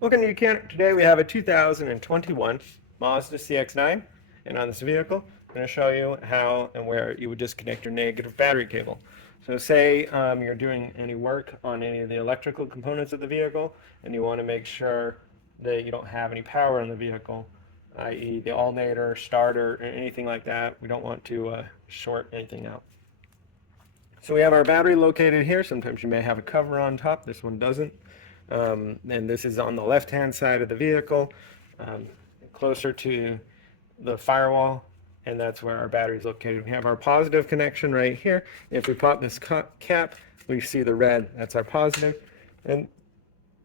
Welcome to Mechanic. Today we have a 2021 Mazda CX-9, and on this vehicle I'm going to show you how and where you would disconnect your negative battery cable. So say you're doing any work on any of the electrical components of the vehicle and you want to make sure that you don't have any power in the vehicle, i.e. the alternator, starter, or anything like that. We don't want to short anything out. So we have our battery located here. Sometimes you may have a cover on top. This one doesn't. And this is on the left-hand side of the vehicle, closer to the firewall, and that's where our battery is located. We have our positive connection right here. If we pop this cap, we see the red. That's our positive. And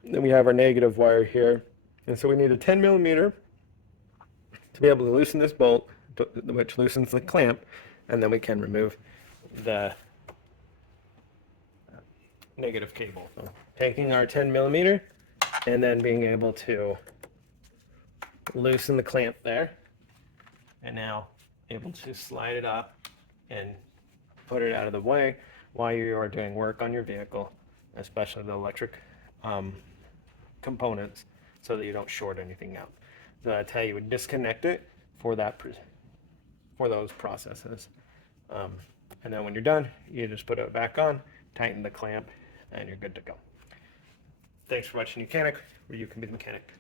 then we have our negative wire here. And so we need a 10 millimeter to be able to loosen this bolt, which loosens the clamp, and then we can remove the negative cable. So taking our 10 millimeter and then being able to loosen the clamp there, and now able to slide it up and put it out of the way while you are doing work on your vehicle, especially the electric components, so that you don't short anything out. So that's how you would disconnect it for those processes. And then when you're done, you just put it back on, tighten the clamp, and you're good to go. Thanks for watching Mechanic, where you can be the mechanic.